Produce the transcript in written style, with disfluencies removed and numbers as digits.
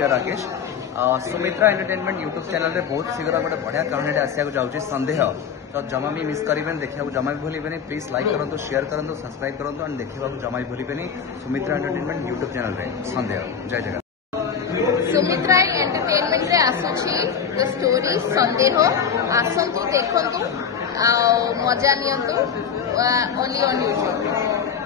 प्रिय Rakesh Sumitra entertainment YouTube channel रे बहुत शीघ्र गोटे बढ़िया कहानी आसिया जाऊँगी संदेह तो जमा भी मिस करेंगे देखा जमा भी भूलें प्लीज लाइक करूँ शेयर करूँ सब्सक्राइब करूँ एंड देखा जमा भी भूलें सुमित्रा एंटरटेनमेंट यूट्यूब चैनल रे संदेह। जय जगन्नाथ। सुमित्रा एंटरटेनमेंट रे आसुची द स्टोरी संदेह आसंतु देखंतु मजा नियंतु ओनली ऑन यूट्यूब।